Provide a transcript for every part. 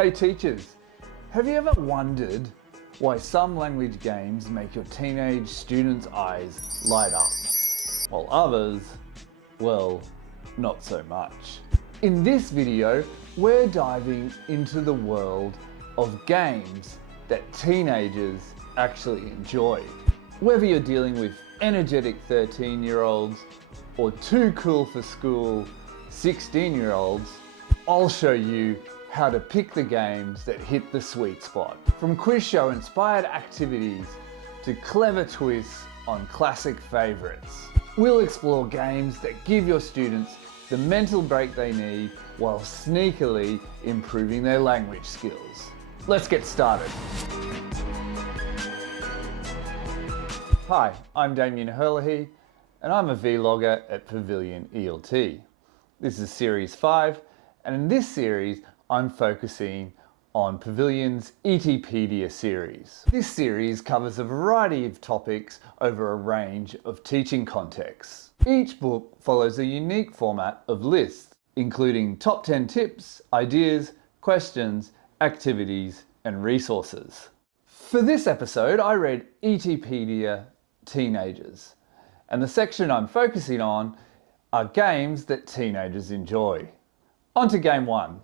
Hey teachers, have you ever wondered why some language games make your teenage students' eyes light up, while others, well, not so much? In this video, we're diving into the world of games that teenagers actually enjoy. Whether you're dealing with energetic 13-year-olds or too cool for school 16-year-olds, I'll show you how to pick the games that hit the sweet spot. From quiz show inspired activities to clever twists on classic favorites. We'll explore games that give your students the mental break they need while sneakily improving their language skills. Let's get started. Hi, I'm Damien Herlihy and I'm a vlogger at Pavilion ELT. This is series 5, and in this series I'm focusing on Pavilion's ETpedia series. This series covers a variety of topics over a range of teaching contexts. Each book follows a unique format of lists, including top 10 tips, ideas, questions, activities, and resources. For this episode, I read ETpedia Teenagers, and the section I'm focusing on are games that teenagers enjoy. On to game 1.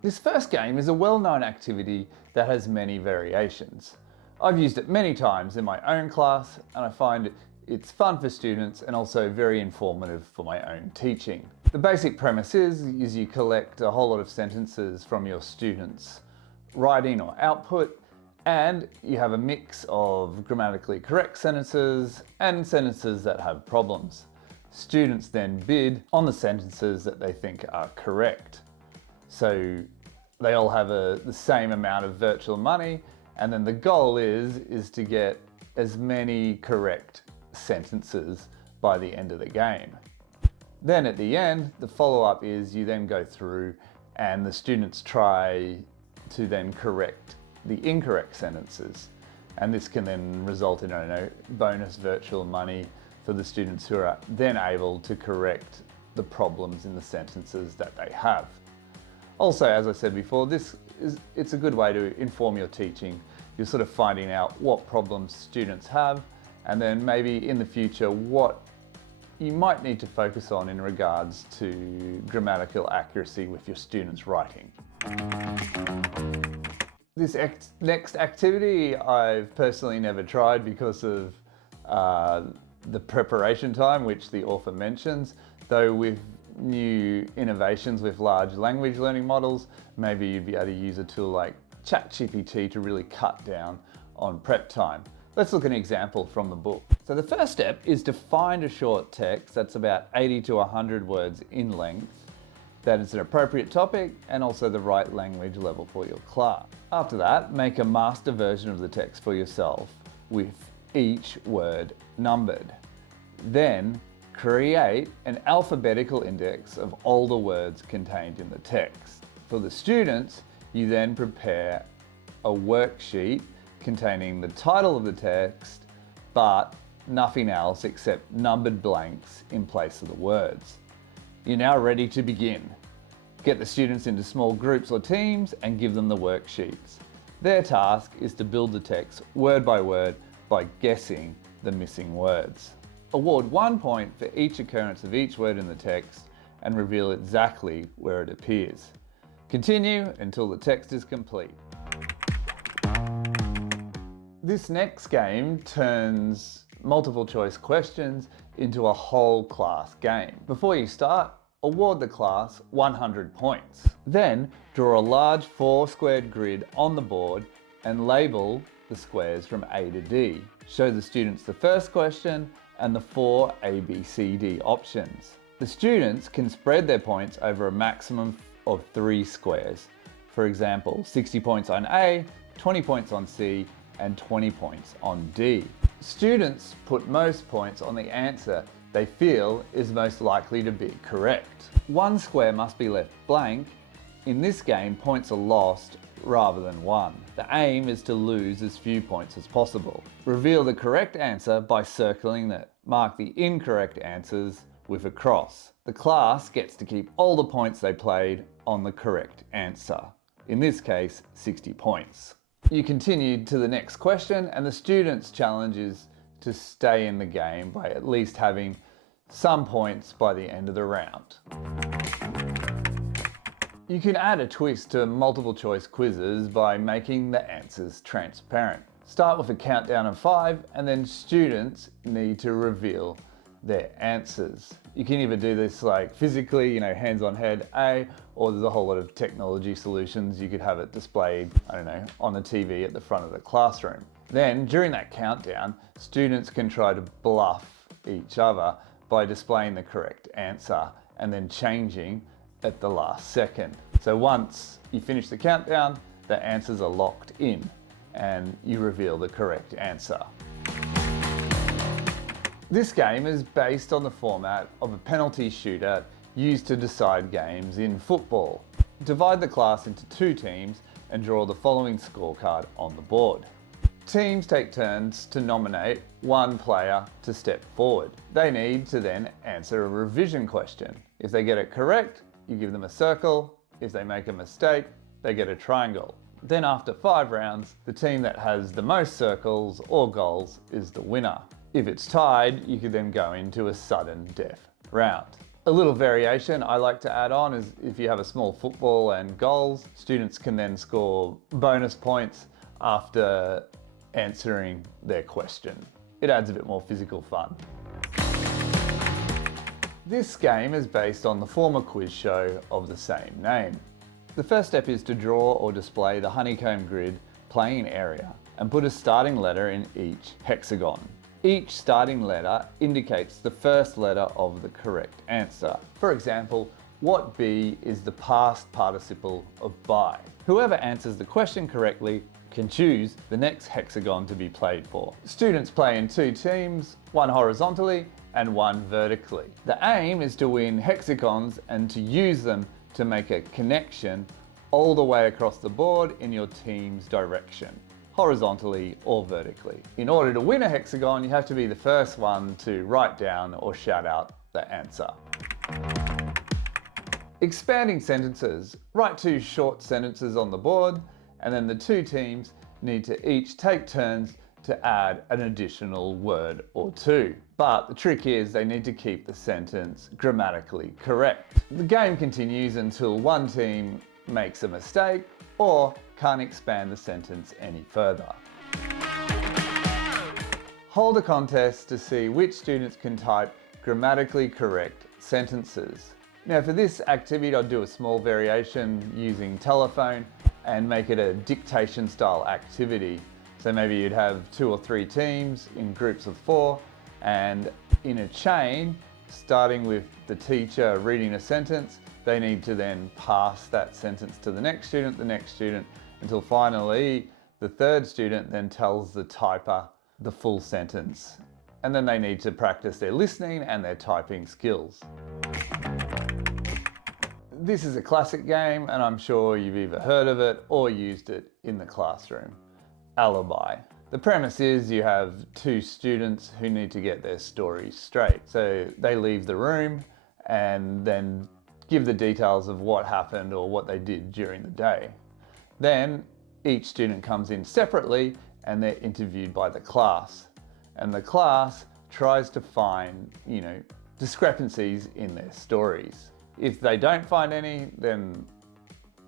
This first game is a well-known activity that has many variations. I've used it many times in my own class, and I find it's fun for students and also very informative for my own teaching. The basic premise is you collect a whole lot of sentences from your students' writing or output, and you have a mix of grammatically correct sentences and sentences that have problems. Students then bid on the sentences that they think are correct. So they all have the same amount of virtual money, and then the goal is to get as many correct sentences by the end of the game. Then at the end, the follow-up is you then go through and the students try to then correct the incorrect sentences. And this can then result in bonus virtual money for the students who are then able to correct the problems in the sentences that they have. Also, as I said before, it's a good way to inform your teaching. You're sort of finding out what problems students have, and then maybe in the future what you might need to focus on in regards to grammatical accuracy with your students' writing. This next activity I've personally never tried because of the preparation time, which the author mentions, though with new innovations with large language learning models, maybe you'd be able to use a tool like ChatGPT to really cut down on prep time. Let's look at an example from the book. So the first step is to find a short text that's about 80 to 100 words in length, that is an appropriate topic and also the right language level for your class. After that, make a master version of the text for yourself with each word numbered. Then create an alphabetical index of all the words contained in the text. For the students, you then prepare a worksheet containing the title of the text, but nothing else except numbered blanks in place of the words. You're now ready to begin. Get the students into small groups or teams and give them the worksheets. Their task is to build the text word by word by guessing the missing words. Award 1 point for each occurrence of each word in the text and reveal exactly where it appears. Continue until the text is complete. This next game turns multiple choice questions into a whole class game. Before you start, award the class 100 points. Then draw a large 4-squared grid on the board and label the squares from A to D. Show the students the first question and the 4 A, B, C, D options. The students can spread their points over a maximum of 3 squares. For example, 60 points on A, 20 points on C, and 20 points on D. Students put most points on the answer they feel is most likely to be correct. 1 square must be left blank. In this game, points are lost rather than won. The aim is to lose as few points as possible. Reveal the correct answer by circling it. Mark the incorrect answers with a cross. The class gets to keep all the points they played on the correct answer. In this case, 60 points. You continue to the next question, and the student's challenge is to stay in the game by at least having some points by the end of the round. You can add a twist to multiple choice quizzes by making the answers transparent. Start with a countdown of 5, and then students need to reveal their answers. You can either do this like physically, hands on head, or there's a whole lot of technology solutions. You could have it displayed, on the TV at the front of the classroom. Then during that countdown, students can try to bluff each other by displaying the correct answer and then changing at the last second. So once you finish the countdown, the answers are locked in and you reveal the correct answer. This game is based on the format of a penalty shootout used to decide games in football. Divide the class into 2 teams and draw the following scorecard on the board. Teams take turns to nominate one player to step forward. They need to then answer a revision question. If they get it correct, you give them a circle. If they make a mistake, they get a triangle. Then after 5 rounds, the team that has the most circles or goals is the winner. If it's tied, you could then go into a sudden death round. A little variation I like to add on is if you have a small football and goals, students can then score bonus points after answering their question. It adds a bit more physical fun. This game is based on the former quiz show of the same name. The first step is to draw or display the honeycomb grid playing area and put a starting letter in each hexagon. Each starting letter indicates the first letter of the correct answer. For example, what B is the past participle of buy? Whoever answers the question correctly can choose the next hexagon to be played for. Students play in 2 teams, one horizontally and one vertically. The aim is to win hexagons and to use them to make a connection all the way across the board in your team's direction, horizontally or vertically. In order to win a hexagon, you have to be the first one to write down or shout out the answer. Expanding sentences. Write 2 short sentences on the board, and then the 2 teams need to each take turns to add an additional word or 2. But the trick is they need to keep the sentence grammatically correct. The game continues until one team makes a mistake or can't expand the sentence any further. Hold a contest to see which students can type grammatically correct sentences. Now for this activity, I'll do a small variation using telephone and make it a dictation style activity. So maybe you'd have 2 or 3 teams in groups of 4, and in a chain, starting with the teacher reading a sentence, they need to then pass that sentence to the next student, until finally the 3rd student then tells the typer the full sentence. And then they need to practice their listening and their typing skills. This is a classic game, and I'm sure you've either heard of it or used it in the classroom. Alibi. The premise is you have 2 students who need to get their stories straight. So they leave the room and then give the details of what happened or what they did during the day. Then each student comes in separately and they're interviewed by the class. And the class tries to find, discrepancies in their stories. If they don't find any, then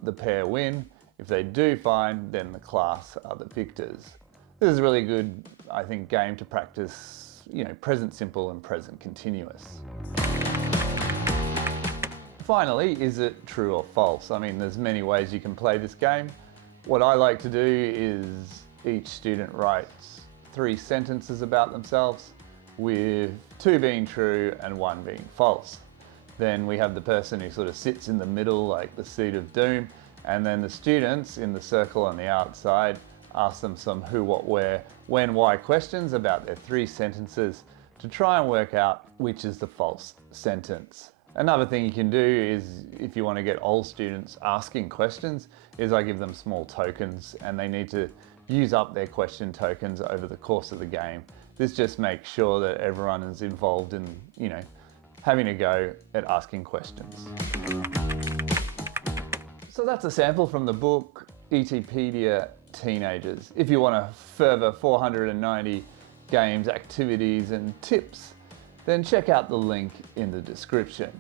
the pair win. If they do find, then the class are the victors. This is a really good, I think, game to practice, present simple and present continuous. Finally, is it true or false? I mean, there's many ways you can play this game. What I like to do is each student writes 3 sentences about themselves, with 2 being true and 1 being false. Then we have the person who sort of sits in the middle, like the seat of doom, and then the students in the circle on the outside ask them some who, what, where, when, why questions about their 3 sentences to try and work out which is the false sentence. Another thing you can do is, if you want to get all students asking questions, is I give them small tokens and they need to use up their question tokens over the course of the game. This just makes sure that everyone is involved in, having a go at asking questions. So that's a sample from the book ETpedia Teenagers. If you want a further 490 games, activities and tips, then check out the link in the description.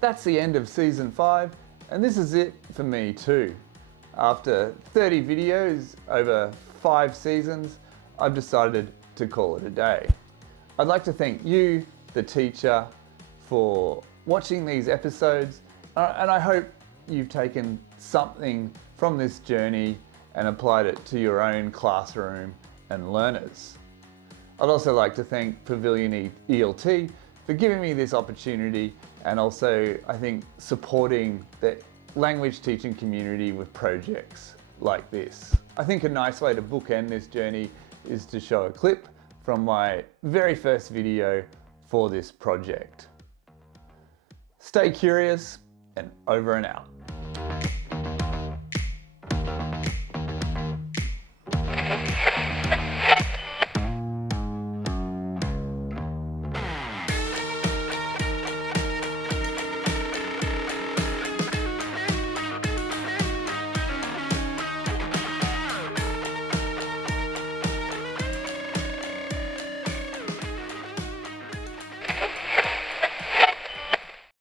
That's the end of season 5, and this is it for me too. After 30 videos over 5 seasons, I've decided to call it a day. I'd like to thank you, the teacher, for watching these episodes, and I hope you've taken something from this journey and applied it to your own classroom and learners. I'd also like to thank Pavilion ELT for giving me this opportunity, and also I think supporting the language teaching community with projects like this. I think a nice way to bookend this journey is to show a clip from my very first video for this project. Stay curious, and over and out.